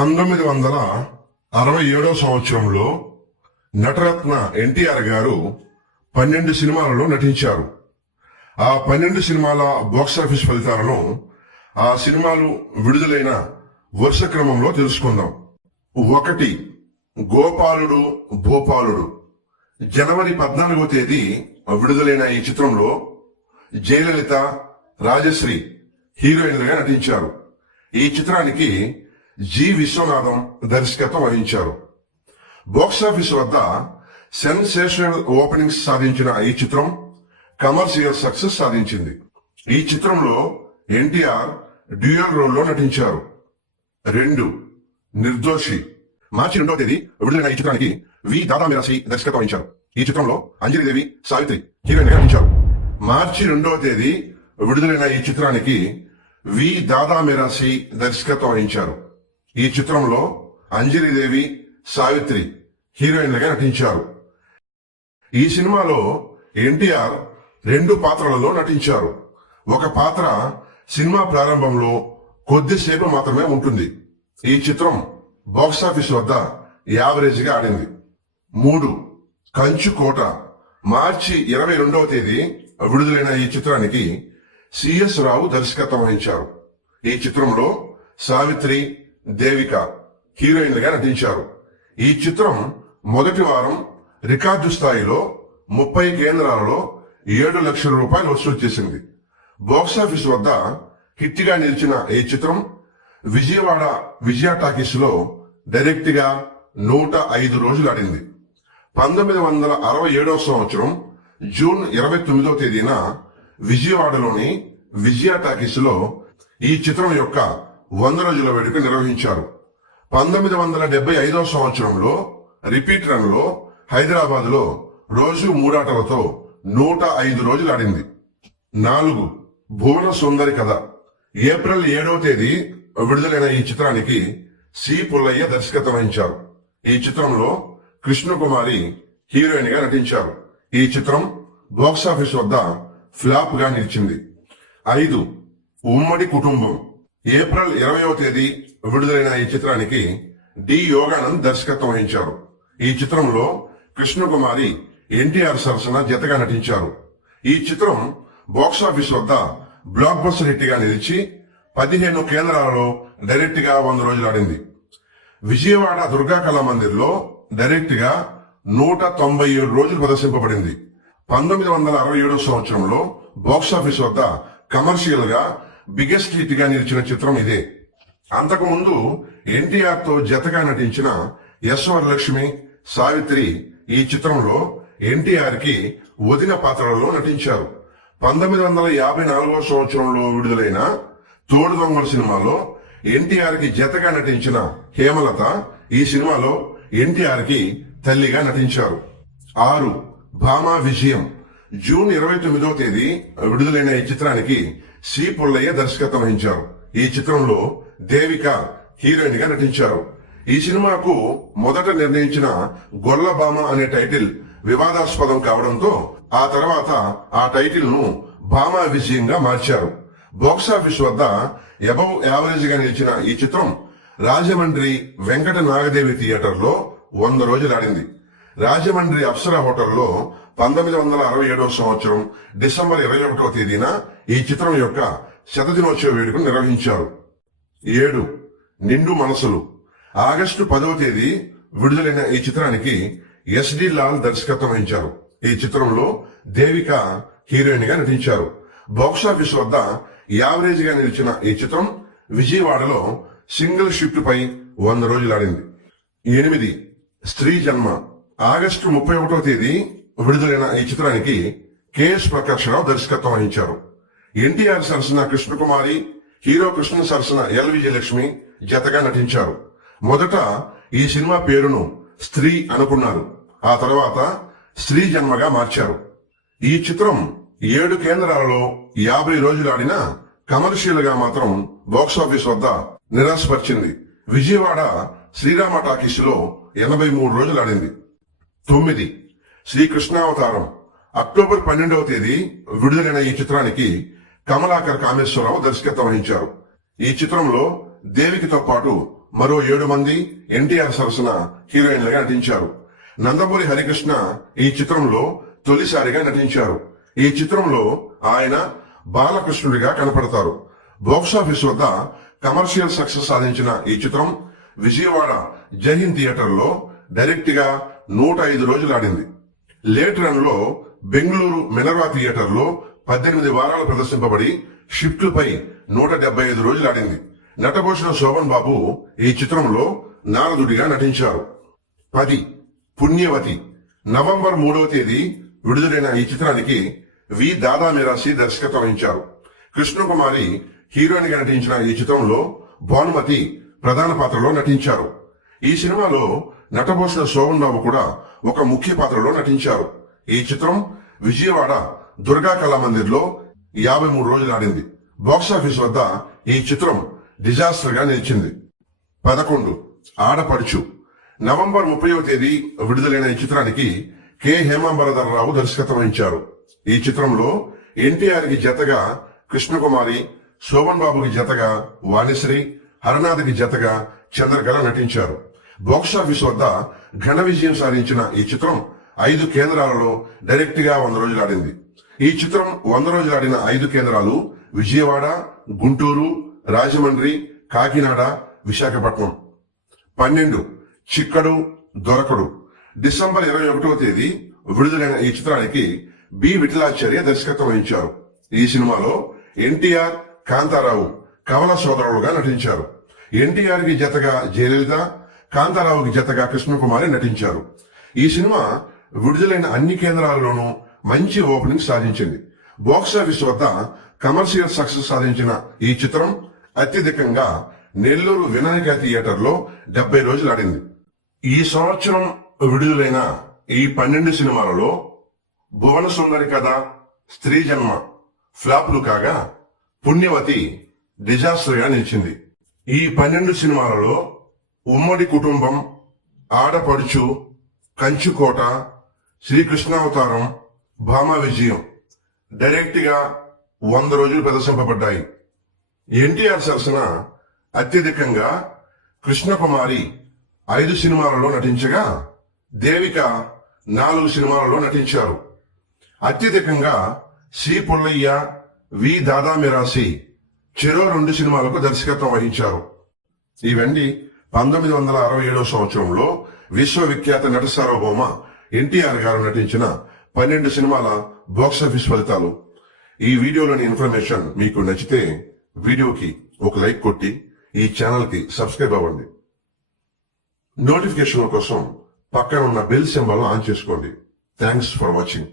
పంతొమ్మిది వందల అరవై ఏడో సంవత్సరంలో నటరత్న ఎన్టీఆర్ గారు పన్నెండు సినిమాలలో నటించారు. ఆ పన్నెండు సినిమాల బాక్సాఫీస్ ఫలితాలను ఆ సినిమాలు విడుదలైన వరుస క్రమంలో తెలుసుకుందాం. ఒకటి గోపాలుడు భూపాలుడు. జనవరి పద్నాలుగో తేదీ విడుదలైన ఈ చిత్రంలో జయలలిత రాజశ్రీ హీరోయిన్లుగా నటించారు. ఈ చిత్రానికి జి విశ్వనాథం దర్శకత్వం వహించారు. బాక్సాఫీస్ వద్ద సెన్సేషనల్ ఓపెనింగ్స్ సాధించిన ఈ చిత్రం కమర్షియల్ సక్సెస్ సాధించింది. ఈ చిత్రంలో ఎన్టీఆర్ డ్యూయల్ రోల్లో నటించారు. రెండు నిర్దోషి. మార్చి రెండవ తేదీ విడుదలైన ఈ చిత్రానికి వి. దాదా మిరాసి దర్శకత్వం వహించారు. ఈ చిత్రంలో అంజలిదేవి సావిత్రి హీరోయిన్ నటించారు. మార్చి రెండవ తేదీ విడుదలైన ఈ చిత్రానికి వి. దాదా మిరాసి దర్శకత్వం వహించారు. ఈ చిత్రంలో అంజలిదేవి సావిత్రి హీరోయిన్లుగా నటించారు. ఈ సినిమాలో ఎన్టీఆర్ రెండు పాత్రలలో నటించారు. ఒక పాత్ర సినిమా ప్రారంభంలో కొద్దిసేపు మాత్రమే ఉంటుంది. ఈ చిత్రం బాక్సాఫీస్ వద్ద యావరేజ్గా ఆడింది. మూడు కంచు కోట మార్చి ఇరవై రెండవ తేదీ విడుదలైన ఈ చిత్రానికి సిఎస్ రావు దర్శకత్వం వహించారు. ఈ చిత్రంలో సావిత్రి దేవిక హీరోయిన్లుగా నటించారు. ఈ చిత్రం మొదటి వారం రికార్డు స్థాయిలో ముప్పై కేంద్రాలలో ఏడు లక్షల రూపాయలు వసూలు చేసింది. బాక్సాఫీస్ వద్ద హిట్గా నిలిచిన ఈ చిత్రం విజయవాడ విజయ టాకీస్లో డైరెక్ట్గా నూట ఐదు రోజులు ఆడింది. పంతొమ్మిది వందల అరవై ఏడవ సంవత్సరం జూన్ ఇరవై తొమ్మిదవ తేదీన విజయవాడలోని విజయ టాకీస్లో ఈ చిత్రం యొక్క వంద రోజుల వేడుక నిర్వహించారు. పంతొమ్మిది వందల డెబ్బై ఐదవ సంవత్సరంలో రిపీట్ రన్ హైదరాబాద్లో రోజు మూడాటలతో నూట ఐదు రోజులు ఆడింది. నాలుగు భువన సుందరి కథ. ఏప్రిల్ ఏడవ తేదీ విడుదలైన ఈ చిత్రానికి సి పుల్లయ్య దర్శకత్వం వహించారు. ఈ చిత్రంలో కృష్ణకుమారి హీరోయిన్గా నటించారు. ఈ చిత్రం బాక్సాఫీస్ వద్ద ఫ్లాప్గా నిలిచింది. ఐదు ఉమ్మడి కుటుంబం. ఏప్రిల్ ఇరవయో తేదీ విడుదలైన ఈ చిత్రానికి డి యోగానంద్ దర్శకత్వం వహించారు. ఈ చిత్రంలో కృష్ణకుమారి ఎన్టీఆర్ సరసన జతగా నటించారు. ఈ చిత్రం బాక్సాఫీస్ వద్ద బ్లాక్ బస్టర్ హిట్గా నిలిచి పదిహేను కేంద్రాలలో డైరెక్ట్గా వంద రోజులు ఆడింది. విజయవాడ దుర్గా కళా మందిర్లో డైరెక్ట్గా నూట తొంభై ఏడు రోజులు ప్రదర్శింపబడింది. పంతొమ్మిది వందల అరవై ఏడో సంవత్సరంలో బాక్సాఫీస్ వద్ద కమర్షియల్గా బిగ్గెస్ట్ హిట్గా నిలిచిన చిత్రం ఇదే. అంతకుముందు ఎన్టీఆర్తో జతగా నటించిన ఎస్ వరలక్ష్మి సావిత్రి ఈ చిత్రంలో ఎన్టీఆర్కి వదిన పాత్రలలో నటించారు. పంతొమ్మిది వందల యాభై నాలుగో సంవత్సరంలో విడుదలైన తోడు దొంగల సినిమాలో ఎన్టీఆర్కి జతగా నటించిన హేమలత ఈ సినిమాలో ఎన్టీఆర్కి తల్లిగా నటించారు. ఆరు భామా విజయం. జూన్ ఇరవై తొమ్మిదో తేదీ విడుదలైన ఈ చిత్రానికి సి పుల్లయ్య దర్శకత్వం వహించారు ఈ చిత్రంలో దేవిక హీరోయిన్గా నటించారు. ఈ సినిమాకు మొదట నిర్ణయించిన గొల్లబామ అనే టైటిల్ వివాదాస్పదం కావడంతో ఆ తర్వాత ఆ టైటిల్ను భామా విజయంగా మార్చారు. బాక్సాఫీస్ వద్ద ఎబవ్ యావరేజ్గా నిలిచిన ఈ చిత్రం రాజమండ్రి వెంకట నాగదేవి థియేటర్లో వంద రోజులు ఆడింది రాజమండ్రి అప్సరా హోటల్లో పంతొమ్మిది వందల అరవై ఏడవ సంవత్సరం డిసెంబర్ ఇరవై ఒకటవ తేదీన ఈ చిత్రం యొక్క శతదినోత్సవ వేడుకను నిర్వహించారు. ఏడు నిండు మనసులు. ఆగస్టు పదవ తేదీ విడుదలైన ఈ చిత్రానికి ఎస్డి లాల్ దర్శకత్వం వహించారు. ఈ చిత్రంలో దేవిక హీరోయిన్గా నటించారు బాక్సాఫీస్ వద్ద యావరేజ్గా నిలిచిన ఈ చిత్రం విజయవాడలో సింగిల్ షిఫ్ట్ పై వంద రోజులు ఆడింది. ఎనిమిది స్త్రీ జన్మ. ఆగస్టు ముప్పై ఒకటో తేదీ విడుదలైన ఈ చిత్రానికి కెఎస్ ప్రకాష్ రావు దర్శకత్వం వహించారు. ఎన్టీఆర్ సరసన కృష్ణకుమారి హీరో కృష్ణ సరసన ఎల్ విజయలక్ష్మి జతగా నటించారు. మొదట ఈ సినిమా పేరును స్త్రీ అనుకున్నారు. ఆ తర్వాత స్త్రీ జన్మగా మార్చారు. ఈ చిత్రం ఏడు కేంద్రాలలో యాభై రోజులు ఆడిన కమర్షియల్గా మాత్రం బాక్సాఫీస్ వద్ద నిరాశపరిచింది. విజయవాడ శ్రీరామ టాకీస్లో ఎనభై మూడు రోజులు ఆడింది తొమ్మిది. శ్రీకృష్ణావతారం అక్టోబర్ పన్నెండవ తేదీ విడుదలైన ఈ చిత్రానికి కమలాకర్ కామేశ్వరరావు దర్శకత్వం వహించారు. ఈ చిత్రంలో దేవికితో పాటు మరో ఏడు మంది ఎన్టీఆర్ సరసన హీరోయిన్లుగా నటించారు. నందమూరి హరికృష్ణ ఈ చిత్రంలో తొలిసారిగా నటించారు. ఈ చిత్రంలో ఆయన బాలకృష్ణుడిగా కనపడతారు. బాక్సాఫీస్ వద్ద కమర్షియల్ సక్సెస్ సాధించిన ఈ చిత్రం విజయవాడ జైహింద్ థియేటర్లో డైరెక్ట్గా నూట ఐదు రోజులు ఆడింది. లేట్ రన్లో బెంగళూరు మినర్వా థియేటర్లో పద్దెనిమిది వారాలు ప్రదర్శింపబడి షిఫ్ట్లపై నూట డెబ్బై ఐదు రోజులు ఆడింది. నటభూషణ శోభన్ బాబు ఈ చిత్రంలో నారదుడిగా నటించారు. పది. పుణ్యవతి. నవంబర్ మూడవ తేదీ విడుదలైన ఈ చిత్రానికి వి. దాదా మిరాసి దర్శకత్వం వహించారు. కృష్ణకుమారి హీరోయిన్గా నటించిన ఈ చిత్రంలో భానుమతి ప్రధాన పాత్రలో నటించారు. ఈ సినిమాలో నటభూషణ శోభన్ బాబు కూడా ఒక ముఖ్య పాత్రలో నటించారు. ఈ చిత్రం విజయవాడ దుర్గా కళామందిర్లో యాభై మూడు రోజులు ఆడింది. బాక్సాఫీస్ వద్ద ఈ చిత్రం డిజాస్టర్గా నిలిచింది. పదకొండు. ఆడపడుచు. నవంబర్ ముప్పైవ తేదీ విడుదలైన ఈ చిత్రానికి కె. హేమాంబరధరరావు దర్శకత్వం వహించారు. ఈ చిత్రంలో ఎన్టీఆర్కి జతగా కృష్ణకుమారి శోభన్ బాబుకి జతగా వాణిశ్రీ హరనాథ్కి జతగా చంద్రకళ నటించారు. బాక్సాఫీస్ వద్ద ఘన విజయం సాధించిన ఈ చిత్రం ఐదు కేంద్రాలలో డైరెక్ట్గా వంద రోజులు ఆడింది. ఈ చిత్రం వంద రోజులు ఆడిన ఐదు కేంద్రాలు విజయవాడ గుంటూరు రాజమండ్రి కాకినాడ విశాఖపట్నం. పన్నెండు చిక్కడు దొరకడు. డిసెంబర్ ఇరవై ఒకటవ తేదీ విడుదలైన ఈ చిత్రానికి బి. విఠలాచార్య దర్శకత్వం వహించారు. ఈ సినిమాలో ఎన్టీఆర్ కాంతారావు కవల సోదరులుగా నటించారు. ఎన్టీఆర్కి జతగా జయలలిత కాంతారావుకి జతగా కృష్ణకుమారి నటించారు. ఈ సినిమా విడుదలైన అన్ని కేంద్రాల్లోనూ మంచి ఓపెనింగ్ సాధించింది. బాక్సాఫీస్ వద్ద కమర్షియల్ సక్సెస్ సాధించిన ఈ చిత్రం అత్యధికంగా నెల్లూరు వినాయక థియేటర్లో డెబ్బై రోజులు ఆడింది. ఈ సంవత్సరం విడుదలైన ఈ పన్నెండు సినిమాలలో భువన సుందరి కథ స్త్రీ జన్మ ఫ్లాప్లు కాగా పుణ్యవతి డిజాస్టర్గా నిలిచింది. ఈ పన్నెండు సినిమాలలో ఉమ్మడి కుటుంబం ఆడపడుచు కంచుకోట శ్రీకృష్ణావతారం భామ విజయం. డైరెక్ట్గా వంద రోజులు ప్రదర్శింపబడ్డాయి. ఎన్టీఆర్ సరసన అత్యధికంగా కృష్ణకుమారి ఐదు సినిమాలలో నటించగా దేవిక నాలుగు సినిమాలలో నటించారు. అత్యధికంగా సి పుల్లయ్య వి దాదా మిరాసి చెరో రెండు సినిమాలకు దర్శకత్వం వహించారు. ఇవండి పంతొమ్మిది వందల అరవై ఏడవ సంవత్సరంలో విశ్వవిఖ్యాత నట సార్వభౌమ ఎన్టీఆర్ గారు నటించిన పన్నెండు సినిమాల బాక్సాఫీస్ ఫలితాలు. ఈ వీడియోలోని ఇన్ఫర్మేషన్ మీకు నచ్చితే వీడియోకి ఒక లైక్ కొట్టి ఈ ఛానల్కి సబ్స్క్రైబ్ అవ్వండి. నోటిఫికేషన్ కోసం పక్కన ఉన్న బెల్ సింబల్ ఆన్ చేసుకోండి. Thanks for watching